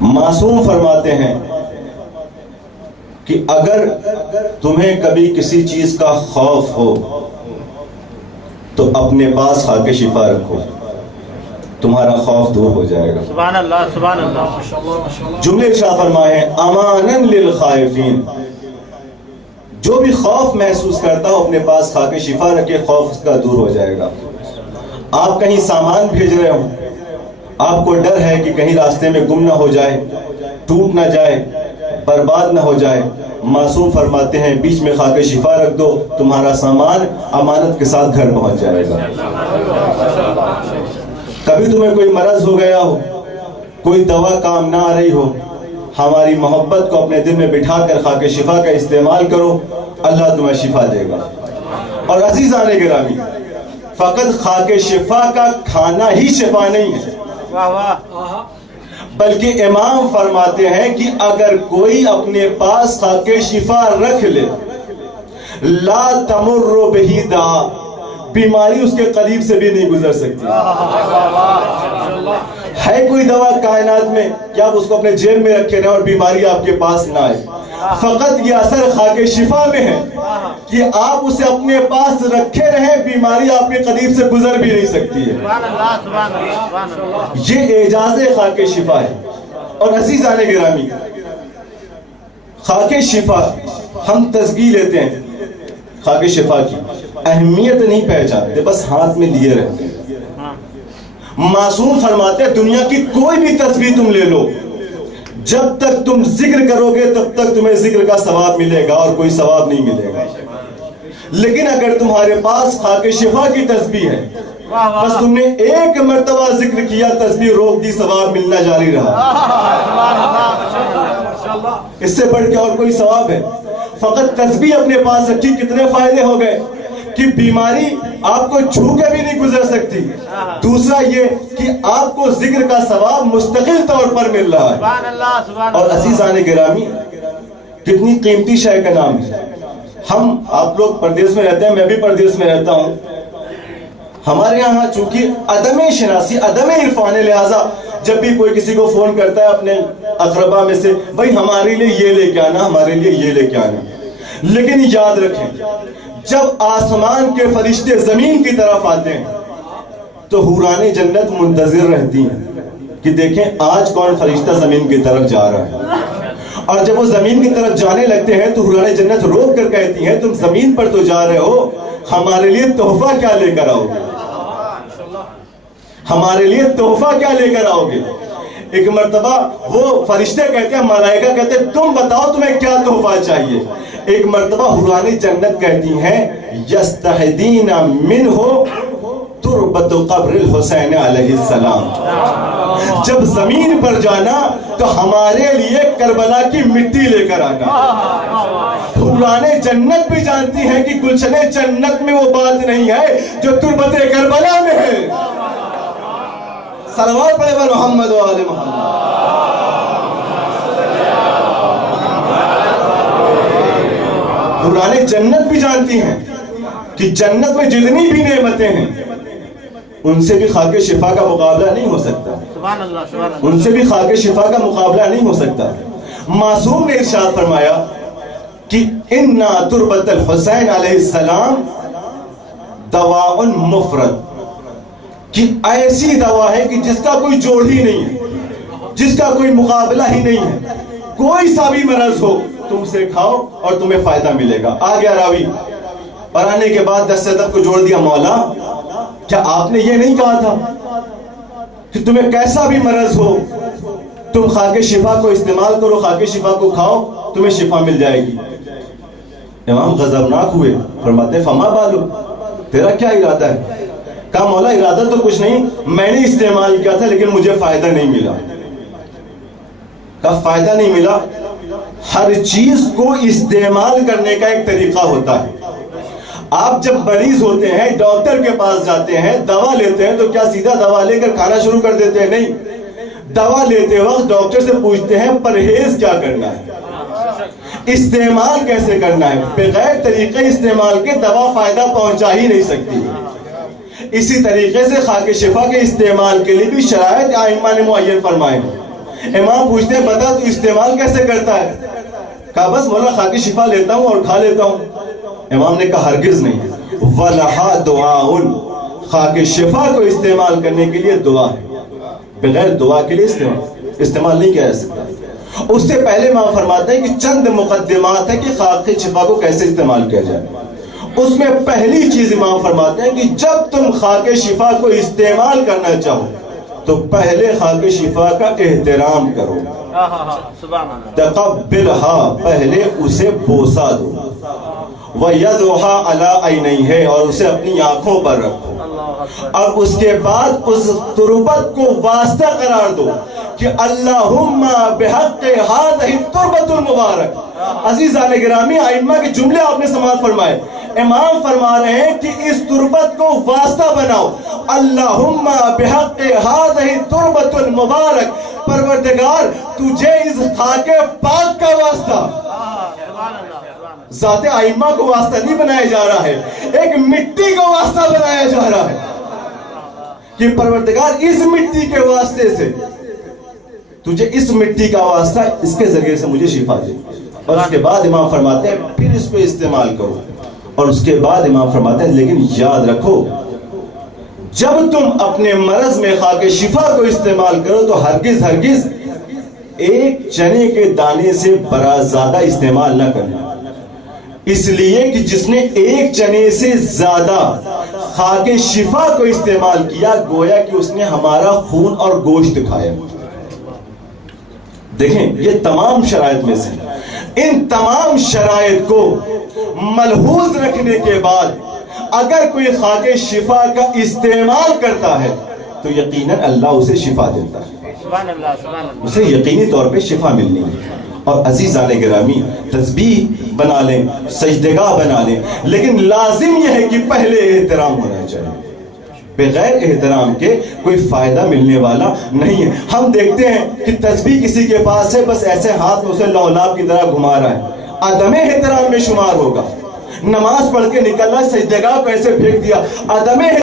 معصوم فرماتے ہیں کہ اگر تمہیں کبھی کسی چیز کا خوف ہو تو اپنے پاس خاک شفا رکھو، تمہارا خوف دور ہو جائے گا۔ سبحان اللہ سبحان اللہ۔ جملے ارشاد فرمائے ہیں امانا للخائفین، جو بھی خوف محسوس کرتا ہو اپنے پاس خاک شفا رکھے، خوف اس کا دور ہو جائے گا۔ آپ کہیں سامان بھیج رہے ہو، آپ کو ڈر ہے کہ کہیں راستے میں گم نہ ہو جائے، ٹوٹ نہ جائے، برباد نہ ہو جائے، معصوم فرماتے ہیں بیچ میں خاک شفا رکھ دو، تمہارا سامان امانت کے ساتھ گھر پہنچ جائے گا۔ کبھی تمہیں کوئی مرض ہو گیا ہو، کوئی دوا کام نہ آ رہی ہو، ہماری محبت کو اپنے دل میں بٹھا کر خاک شفا کا استعمال کرو، اللہ تمہیں شفا دے گا۔ اور عزیزان گرامی، فقط خاک شفا کا کھانا ہی شفا نہیں ہے، بلکہ امام فرماتے ہیں کہ اگر کوئی اپنے پاس خاک شفا رکھ لے، لا تمر بہ داء، بیماری اس کے قریب سے بھی نہیں گزر سکتی۔ ہے کوئی دوا کائنات میں کہ آپ اس کو اپنے جیب میں رکھے رہیں اور بیماری آپ کے پاس نہ آئے؟ فقط یہ اثر خاک شفا میں ہے کہ آپ اسے اپنے پاس رکھے رہیں، بیماری آپ کے قریب سے گزر بھی نہیں سکتی ہے۔ یہ اعجاز خاک شفا ہے۔ اور عزیزان گرامی، خاک شفا ہم تسبیح لیتے ہیں، خاک شفا کی اہمیت نہیں پہچانتے، بس ہاتھ میں لیے رہتے ہیں۔ معصوم فرماتے ہیں دنیا کی کوئی بھی تسبیح تم لے لو، جب تک تم ذکر کرو گے تب تک تمہیں ذکر کا ثواب ملے گا اور کوئی ثواب نہیں ملے گا۔ لیکن اگر تمہارے پاس خاک شفا کی تسبیح ہے، بس تم نے ایک مرتبہ ذکر کیا، تسبیح روک دی، ثواب ملنا جاری رہا۔ اس سے بڑھ کے اور کوئی ثواب ہے؟ فقط تسبیح اپنے پاس رکھی، کتنے فائدے ہو گئے کہ بیماری آپ کو چھو کے بھی نہیں گزر سکتی، دوسرا یہ کہ آپ کو ذکر کا ثواب مستقل طور پر مل رہا ہے۔ اور عزیزان گرامی، کتنی قیمتی شے کا نام ہے۔ ہم آپ لوگ پردیس میں رہتے ہیں، میں بھی پردیس میں رہتا ہوں، ہمارے یہاں چونکہ عدم شناسی، عدم عرفان، لہٰذا جب بھی کوئی کسی کو فون کرتا ہے اپنے اقربا میں سے، بھائی ہمارے لیے یہ لے کے آنا، ہمارے لیے یہ لے کے آنا۔ لیکن یاد رکھیں، جب آسمان کے فرشتے زمین کی طرف آتے ہیں تو حوران جنت منتظر رہتی ہیں کہ دیکھیں آج کون فرشتہ زمین کی طرف جا رہا ہے۔ اور جب وہ زمین کی طرف جانے لگتے ہیں تو حوران جنت روک کر کہتی ہیں تم زمین پر تو جا رہے ہو، ہمارے لیے تحفہ کیا لے کر آؤ گے؟ ہمارے لیے تحفہ کیا لے کر آؤ گے؟ ایک مرتبہ وہ فرشتے کہتے ہیں، ملائکہ کہتے ہیں تم بتاؤ تمہیں کیا تحفہ چاہیے؟ ایک مرتبہ حوران جنت کہتی ہیں یستحدین منہ تربت قبر الحسین علیہ السلام، جب زمین پر جانا تو ہمارے لیے کربلا کی مٹی لے کر آنا۔ حوران جنت بھی جانتی ہیں کہ گلشن جنت میں وہ بات نہیں ہے جو تربت کربلا میں ہے۔ صلوات پڑھے بر محمد و آل محمد۔ حوران جنت بھی جانتی ہیں کہ جنت میں جتنی بھی نعمتیں ہیں ان سے بھی خاک شفا کا مقابلہ نہیں ہو سکتا، ان سے بھی خاک شفا کا مقابلہ نہیں ہو سکتا۔ معصوم نے ارشاد فرمایا کہ اِنَّا تُرْبَتَ الحسین علیہ السلام دواء مفرد، کہ ایسی دوا ہے کہ جس کا کوئی جوڑ ہی نہیں ہے، جس کا کوئی مقابلہ ہی نہیں ہے، کوئی سا بھی مرض ہو تم سے کھاؤ اور تمہیں فائدہ ملے گا۔ آ گیا راوی، پڑھانے کے بعد دس صدق کو جوڑ دیا، مولا کیا آپ نے یہ نہیں کہا تھا کہ تمہیں کیسا بھی مرض ہو تم خاک شفا کو استعمال کرو، خاک شفا کو کھاؤ، تمہیں شفا مل جائے گی؟ امام غضبناک ہوئے، فرماتے فما بالو، تیرا کیا ارادہ ہے؟ کہا مولا ارادہ تو کچھ نہیں، میں نے استعمال کیا تھا لیکن مجھے فائدہ نہیں ملا۔ کہا فائدہ نہیں ملا؟ ہر چیز کو استعمال کرنے کا ایک طریقہ ہوتا ہے۔ آپ جب مریض ہوتے ہیں، ڈاکٹر کے پاس جاتے ہیں، دوا لیتے ہیں تو کیا سیدھا دوا لے کر کھانا شروع کر دیتے ہیں؟ نہیں، دوا لیتے وقت ڈاکٹر سے پوچھتے ہیں پرہیز کیا کرنا ہے، استعمال کیسے کرنا ہے۔ بغیر طریقے استعمال کے دوا فائدہ پہنچا ہی نہیں سکتی۔ اسی طریقے سے خاک شفا کے استعمال کے لیے بھی شرائط ائمہ نے معین فرمائے ہیں۔ امام پوچھتے ہیں بتا تو استعمال کیسے کرتا ہے؟ کہا بس مولا خاک شفا لیتا ہوں اور کھا لیتا ہوں۔ امام نے کہا ہرگز نہیں، وَلَحَا دُعَاءٌ، خاک شفا کو استعمال کرنے کے لیے دعا ہے، بغیر دعا کے لیے استعمال نہیں کیا جا سکتا۔ اس سے پہلے امام فرماتے ہیں کہ چند مقدمات ہیں کہ خاک شفا کو کیسے استعمال کیا جائے۔ اس میں پہلی چیز امام فرماتے ہیں کہ جب تم خاک شفا کو استعمال کرنا چاہو تو پہلے خاک شفا کا احترام کرو، تقبلها، پہلے اسے بوسہ دو، وَيَدْعُهَا عَلَىٰ عَيْنَيْهِ، اور اسے اپنی آنکھوں پر رکھو، اور اس کے بعد اس تربت کو واسطہ قرار دو کہ اللہم بحق هذه التربة المبارک۔ عزیزان گرامی، ائمہ کے جملے آپ نے سماعت فرمائے، امام فرما رہے ہیں کہ اس تربت کو واسطہ بناؤ، اللہم بحق هذه التربة المبارک، پروردگار تجھے اس خاک پاک کا واسطہ، ذات ائمہ کو واسطہ نہیں بنایا جا رہا ہے، ایک مٹی کو واسطہ بنایا جا رہا ہے کہ پروردگار اس مٹی کے واسطے سے تجھے اس مٹی کا واسطہ، اس کے ذریعے سے مجھے شفا دے۔ اور اس کے بعد امام فرماتے ہیں پھر اس کو استعمال کرو، اور اس کے بعد امام فرماتے ہیں لیکن یاد رکھو جب تم اپنے مرض میں خاک شفا کو استعمال کرو تو ہرگز ہرگز ایک چنے کے دانے سے برا زیادہ استعمال نہ کرنا، اس لیے کہ جس نے ایک چنے سے زیادہ خاک شفا کو استعمال کیا گویا کہ اس نے ہمارا خون اور گوشت کھایا۔ دیکھیں یہ تمام شرائط میں سے، ان تمام شرائط کو ملحوظ رکھنے کے بعد اگر کوئی خاک شفا کا استعمال کرتا ہے تو یقیناً اللہ اسے شفا دیتا ہے، اسے یقینی طور پہ شفا ملنی ہے۔ اور عزیزان گرامی، تسبیح بنا لیں، سجدگاہ بنا لیں، لیکن لازم یہ ہے کہ پہلے احترام ہونا چاہیے، بغیر احترام کے کوئی فائدہ ملنے والا نہیں ہے۔ ہم دیکھتے ہیں کہ تسبیح کسی کے پاس ہے، بس ایسے ہاتھ میں اسے لولاب کی طرح گھما رہا ہے، عدم احترام میں شمار ہوگا۔ نماز پڑھ کے نکلنا، سجدگاہ کو ایسے پھینک دیا، عدم